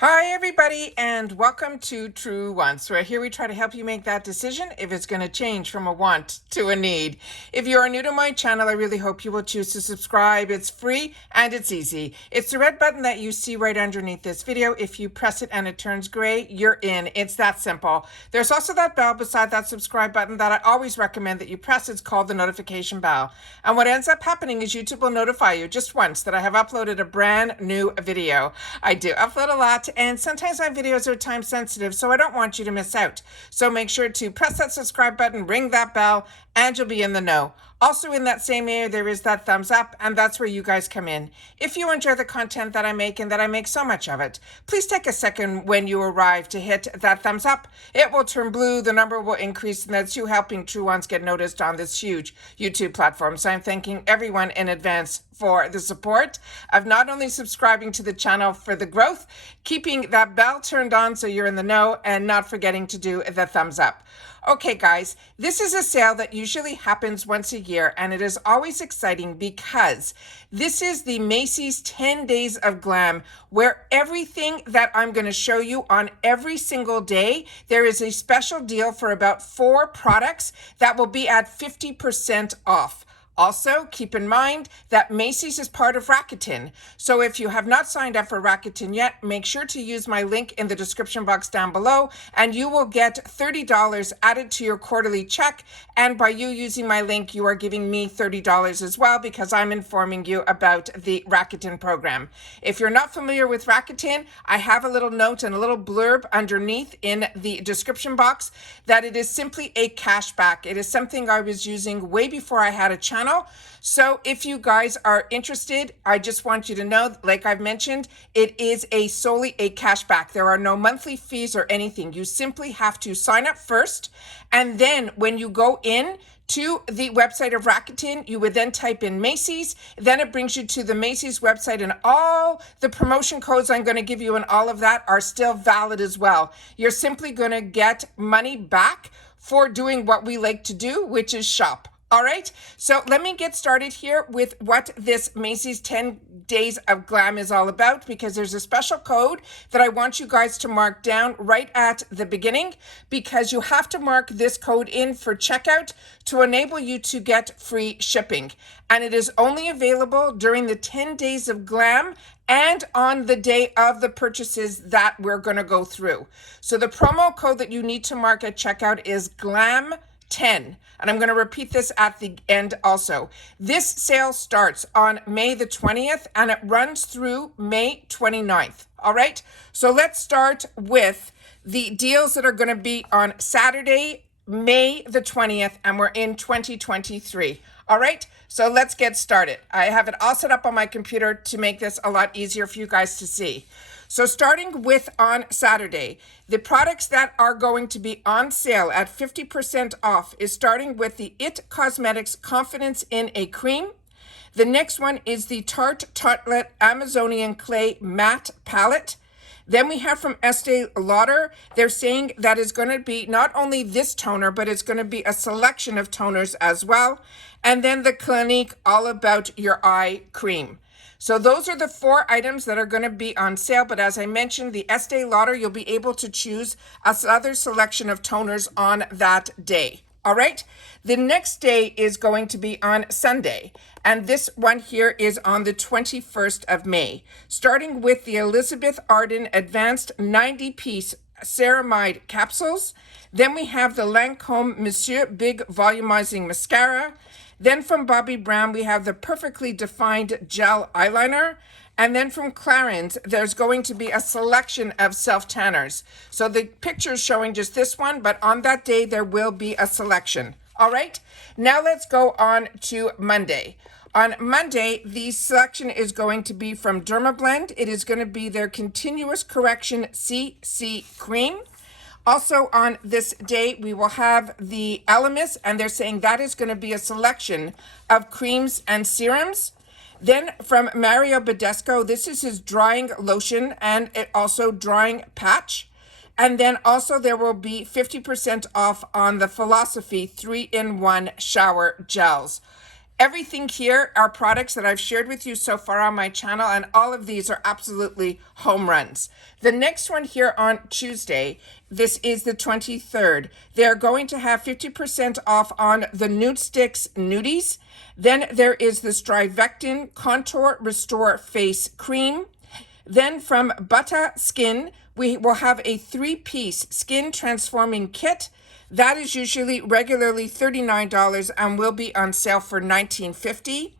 Hi everybody and welcome to True Wants, where here we try to help you make that decision if it's going to change from a want to a need. If you are new to my channel, I really hope you will choose to subscribe. It's free and it's easy. It's the red button that you see right underneath this video. If you press it and it turns gray, you're in. It's that simple. There's also that bell beside that subscribe button that I always recommend that you press. It's called the notification bell. And what ends up happening is YouTube will notify you just once that I have uploaded a brand new video. I do upload a lot, and sometimes my videos are time sensitive, so I don't want you to miss out. So make sure to press that subscribe button, ring that bell, and you'll be in the know. Also in that same area, there is that thumbs up, and that's where you guys come in. If you enjoy the content that I make and that I make so much of it, please take a second when you arrive to hit that thumbs up. It will turn blue, the number will increase, and that's you helping True Ones get noticed on this huge YouTube platform. So I'm thanking everyone in advance for the support of not only subscribing to the channel for the growth, keeping that bell turned on so you're in the know, and not forgetting to do the thumbs up. Okay, guys, this is a sale that usually happens once a year, and it is always exciting because this is the Macy's 10 Days of Glam, where everything that I'm going to show you on every single day, there is a special deal for about 4 products that will be at 50% off. Also, keep in mind that Macy's is part of Rakuten. So if you have not signed up for Rakuten yet, make sure to use my link in the description box down below, and you will get $30 added to your quarterly check. And by you using my link, you are giving me $30 as well, because I'm informing you about the Rakuten program. If you're not familiar with Rakuten, I have a little note and a little blurb underneath in the description box that it is simply a cashback. It is something I was using way before I had a channel. So if you guys are interested, I just want you to know, like I've mentioned, it is solely a cashback. There are no monthly fees or anything. You simply have to sign up first, and then when you go in to the website of Rakuten, you would then type in Macy's. Then it brings you to the Macy's website, and all the promotion codes I'm going to give you and all of that are still valid as well. You're simply going to get money back for doing what we like to do, which is shop. All right, so let me get started here with what this Macy's 10 Days of Glam is all about, because there's a special code that I want you guys to mark down right at the beginning, because you have to mark this code in for checkout to enable you to get free shipping. And it is only available during the 10 Days of Glam and on the day of the purchases that we're going to go through. So the promo code that you need to mark at checkout is GLAM10. And I'm going to repeat this at the end also. This sale starts on May the 20th and it runs through May 29th. All right. So let's start with the deals that are going to be on Saturday, May the 20th, and we're in 2023. All right. So let's get started. I have it all set up on my computer to make this a lot easier for you guys to see. So starting with on Saturday, the products that are going to be on sale at 50% off is starting with the IT Cosmetics Confidence in a Cream. The next one is the Tarte Tartelette Amazonian Clay Matte Palette. Then we have from Estee Lauder, they're saying that is going to be not only this toner, but it's going to be a selection of toners as well. And then the Clinique All About Your Eye Cream. So those are the 4 items that are going to be on sale. But as I mentioned, the Estee Lauder, you'll be able to choose another selection of toners on that day. All right. The next day is going to be on Sunday. And this one here is on the 21st of May, starting with the Elizabeth Arden Advanced 90-piece Ceramide capsules. Then we have the Lancome Monsieur Big Volumizing Mascara. Then from Bobbi Brown, we have the Perfectly Defined Gel Eyeliner. And then from Clarins, there's going to be a selection of self-tanners. So the picture is showing just this one, but on that day, there will be a selection. All right, now let's go on to Monday. On Monday, the selection is going to be from Dermablend. It is going to be their Continuous Correction CC Cream. Also on this day, we will have the Elemis, and they're saying that is going to be a selection of creams and serums. Then from Mario Badescu, this is his drying lotion and it also drying patch. And then also there will be 50% off on the Philosophy 3-in-1 shower gels. Everything here are products that I've shared with you so far on my channel, and all of these are absolutely home runs. The next one here on Tuesday, this is the 23rd. They're going to have 50% off on the Nude Sticks Nudies. Then there is the Strivectin Contour Restore Face Cream. Then from Butta Skin, we will have a 3-piece skin transforming kit. That is usually regularly $39 and will be on sale for $19.50.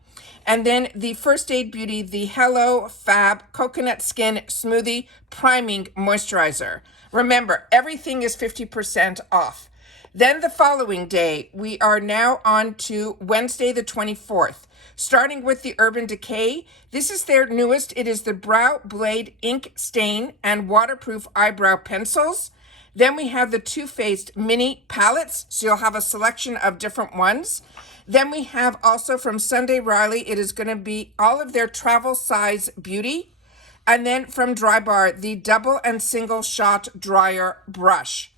And then the First Aid Beauty, the Hello Fab Coconut Skin Smoothie Priming Moisturizer. Remember, everything is 50% off. Then the following day, we are now on to Wednesday the 24th. Starting with the Urban Decay, this is their newest. It is the Brow Blade Ink Stain and Waterproof Eyebrow Pencils. Then we have the Too Faced Mini Palettes, so you'll have a selection of different ones. Then we have also from Sunday Riley, it is going to be all of their travel size beauty. And then from Dry Bar, the Double and Single Shot Dryer Brush.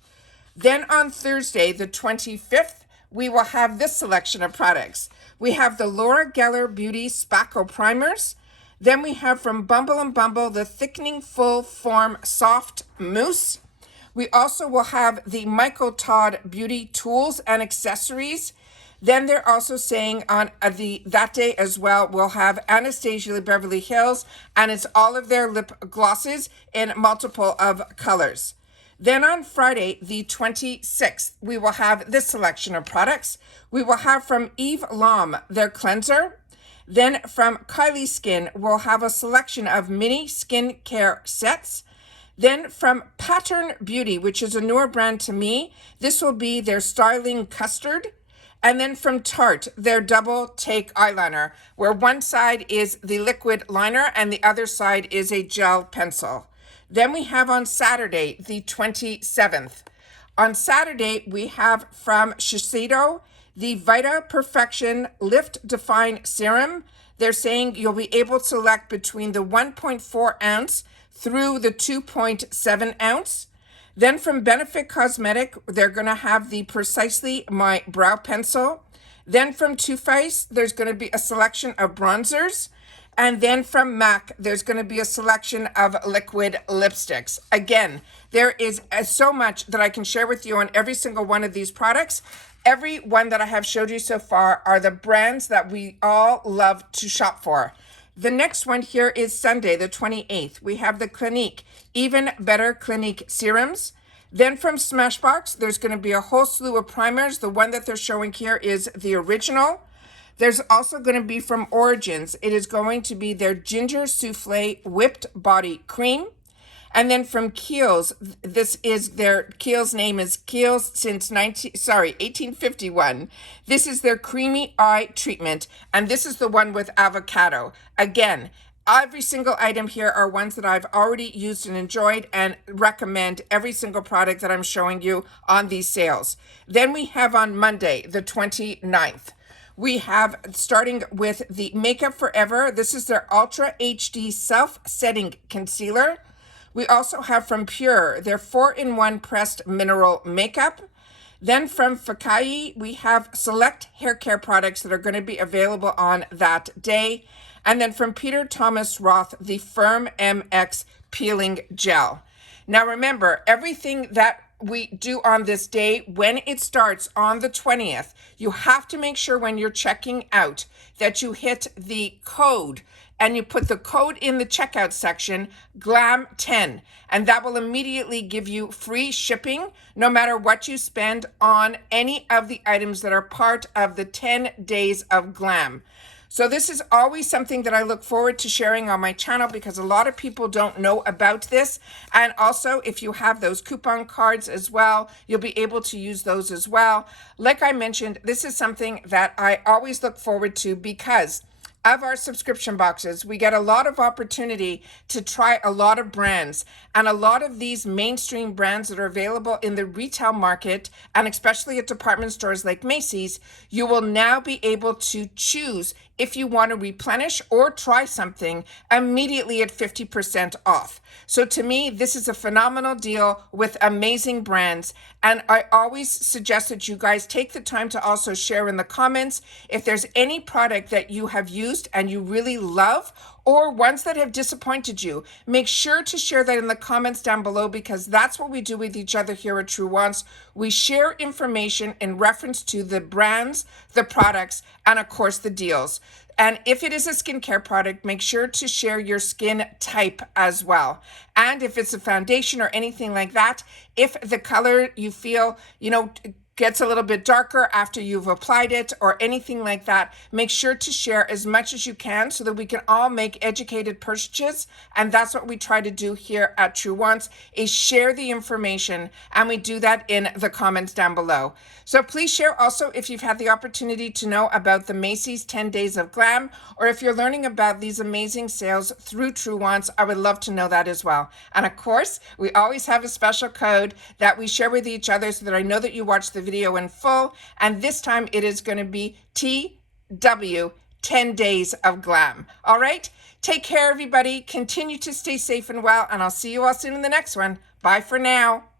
Then on Thursday, the 25th, we will have this selection of products. We have the Laura Geller Beauty Spackle Primers. Then we have from Bumble & Bumble, the Thickening Full Form Soft Mousse. We also will have the Michael Todd Beauty Tools and Accessories. Then they're also saying on that day as well, we'll have Anastasia Beverly Hills, and it's all of their lip glosses in multiple of colors. Then on Friday, the 26th, we will have this selection of products. We will have from Eve Lom, their cleanser. Then from Kylie Skin, we'll have a selection of mini skincare sets. Then from Pattern Beauty, which is a newer brand to me, this will be their Styling Custard. And then from Tarte, their Double Take Eyeliner, where one side is the liquid liner and the other side is a gel pencil. Then we have on Saturday, the 27th. On Saturday, we have from Shiseido, the Vita Perfection Lift Define Serum. They're saying you'll be able to select between the 1.4 ounce through the 2.7 ounce. Then from Benefit Cosmetic, they're going to have the Precisely My Brow Pencil. Then from Too Faced, there's going to be a selection of bronzers. And then from MAC, there's going to be a selection of liquid lipsticks. Again, there is so much that I can share with you on every single one of these products. Every one that I have showed you so far are the brands that we all love to shop for. The next one here is Sunday, the 28th. We have the Clinique Even Better Clinique Serums. Then from Smashbox, there's going to be a whole slew of primers. The one that they're showing here is the original. There's also going to be from Origins. It is going to be their Ginger Souffle Whipped Body Cream. And then from Kiehl's, this is their, Kiehl's name is Kiehl's since 1851. This is their Creamy Eye Treatment, and this is the one with avocado. Again, every single item here are ones that I've already used and enjoyed and recommend every single product that I'm showing you on these sales. Then we have on Monday, the 29th. We have, starting with the Makeup Forever, this is their Ultra HD Self-Setting Concealer. We also have from Pure, their 4-in-1 Pressed Mineral Makeup. Then from Fekkai, we have select hair care products that are going to be available on that day. And then from Peter Thomas Roth, the Firm MX Peeling Gel. Now remember, everything that we do on this day, when it starts on the 20th, you have to make sure when you're checking out that you hit the code and you put the code in the checkout section, GLAM10, and that will immediately give you free shipping no matter what you spend on any of the items that are part of the 10 Days of Glam. So this is always something that I look forward to sharing on my channel because a lot of people don't know about this. And also, if you have those coupon cards as well, you'll be able to use those as well. Like I mentioned, this is something that I always look forward to because of our subscription boxes, we get a lot of opportunity to try a lot of brands, and a lot of these mainstream brands that are available in the retail market, and especially at department stores like Macy's, you will now be able to choose if you want to replenish or try something immediately at 50% off. So to me, this is a phenomenal deal with amazing brands. And I always suggest that you guys take the time to also share in the comments if there's any product that you have used and you really love, or ones that have disappointed you. Make sure to share that in the comments down below, because that's what we do with each other here at True Wants. We share information in reference to the brands, the products, and of course the deals. And if it is a skincare product, make sure to share your skin type as well. And if it's a foundation or anything like that, if the color you feel, gets a little bit darker after you've applied it or anything like that, make sure to share as much as you can so that we can all make educated purchases. And that's what we try to do here at True Wants, is share the information, and we do that in the comments down below. So please share also if you've had the opportunity to know about the Macy's 10 Days of Glam, or if you're learning about these amazing sales through True Wants. I would love to know that as well. And of course, we always have a special code that we share with each other so that I know that you watched the video in full. And this time it is going to be TW 10 Days of Glam. All right? Take care, everybody. Continue to stay safe and well, and I'll see you all soon in the next one. Bye for now.